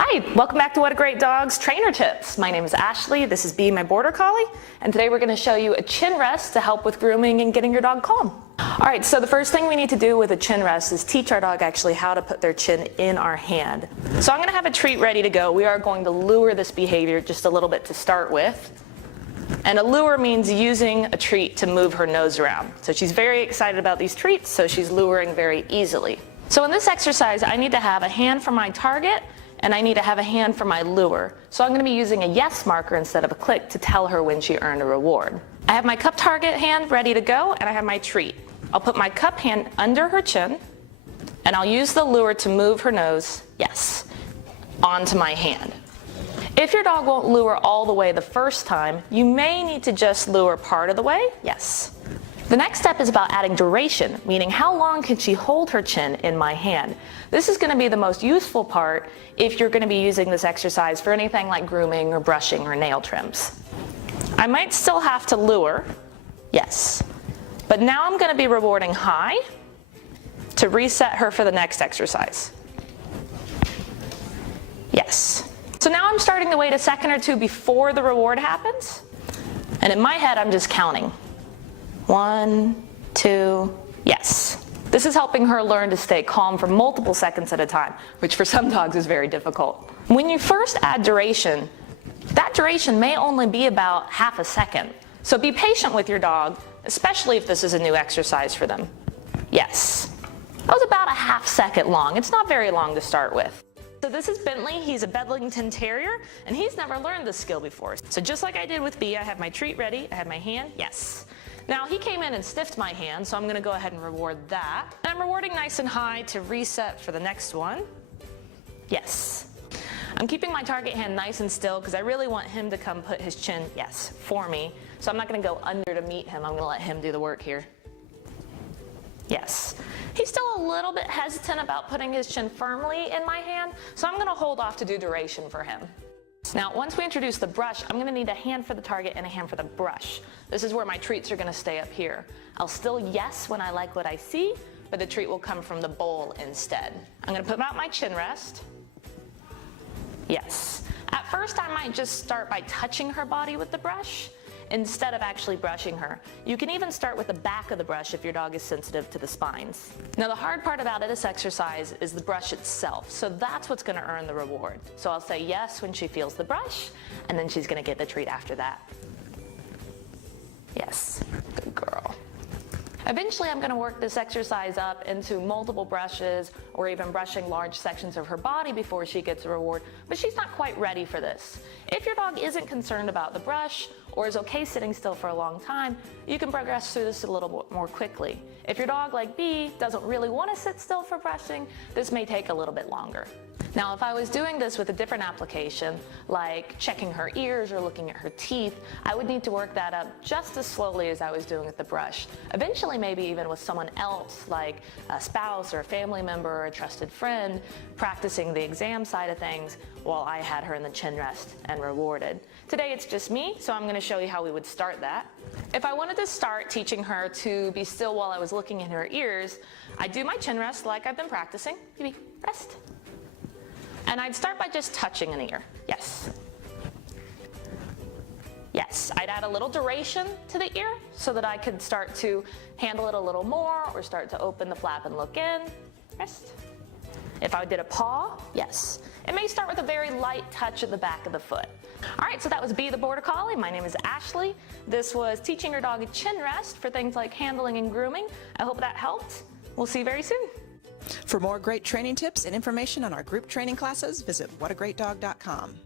Hi, welcome back to What a Great Dog's Trainer Tips. My name is Ashley, this is Bea, my Border Collie, and today we're going to show you a chin rest to help with grooming and getting your dog calm. Alright, so the first thing we need to do with a chin rest is teach our dog actually how to put their chin in our hand. So I'm going to have a treat ready to go. We are going to lure this behavior just a little bit to start with. And a lure means using a treat to move her nose around. So she's very excited about these treats, so she's luring very easily. So in this exercise, I need to have a hand for my target, and I need to have a hand for my lure. So I'm going to be using a yes marker instead of a click to tell her when she earned a reward. I have my cup target hand ready to go, and I have my treat. I'll put my cup hand under her chin, and I'll use the lure to move her nose, yes, onto my hand. If your dog won't lure all the way the first time, you may need to just lure part of the way, yes. The next step is about adding duration, meaning how long can she hold her chin in my hand. This is going to be the most useful part if you're going to be using this exercise for anything like grooming or brushing or nail trims. I might still have to lure, yes, but now I'm going to be rewarding high to reset her for the next exercise. Yes. So now I'm starting to wait a second or two before the reward happens, and in my head I'm just counting. 1, 2, yes. This is helping her learn to stay calm for multiple seconds at a time, which for some dogs is very difficult. When you first add duration, that duration may only be about half a second. So be patient with your dog, especially if this is a new exercise for them. Yes. That was about a half second long. It's not very long to start with. So this is Bentley. He's a Bedlington Terrier, and he's never learned this skill before. So just like I did with Bea, I have my treat ready. I have my hand, yes. Now he came in and stiffed my hand, so I'm going to go ahead and reward that. And I'm rewarding nice and high to reset for the next one. Yes. I'm keeping my target hand nice and still because I really want him to come put his chin, yes, for me. So I'm not going to go under to meet him. I'm going to let him do the work here. Yes. He's still a little bit hesitant about putting his chin firmly in my hand, so I'm going to hold off to do duration for him. Now, once we introduce the brush, I'm going to need a hand for the target and a hand for the brush. This is where my treats are going to stay up here. I'll still yes when I like what I see, but the treat will come from the bowl instead. I'm going to put out my chin rest. Yes. At first, I might just start by touching her body with the brush instead of actually brushing her. You can even start with the back of the brush if your dog is sensitive to the spines. Now the hard part about this exercise is the brush itself, so that's what's going to earn the reward. So I'll say yes when she feels the brush, and then she's going to get the treat after that. Yes, good girl. Eventually I'm going to work this exercise up into multiple brushes or even brushing large sections of her body before she gets a reward, but she's not quite ready for this. If your dog isn't concerned about the brush or is okay sitting still for a long time, you can progress through this a little bit more quickly. If your dog, like Bea, doesn't really want to sit still for brushing, this may take a little bit longer. Now, if I was doing this with a different application, like checking her ears or looking at her teeth, I would need to work that up just as slowly as I was doing with the brush. Eventually, maybe even with someone else, like a spouse or a family member or a trusted friend, practicing the exam side of things while I had her in the chin rest and rewarded. Today, it's just me, so I'm going to show you how we would start that. If I wanted to start teaching her to be still while I was looking in her ears, I'd do my chin rest like I've been practicing. Baby, rest. And I'd start by just touching an ear. Yes. Yes, I'd add a little duration to the ear so that I could start to handle it a little more or start to open the flap and look in. Rest. If I did a paw, yes. It may start with a very light touch at the back of the foot. All right, so that was Bea the Border Collie. My name is Ashley. This was teaching your dog a chin rest for things like handling and grooming. I hope that helped. We'll see you very soon. For more great training tips and information on our group training classes, visit whatagreatdog.com.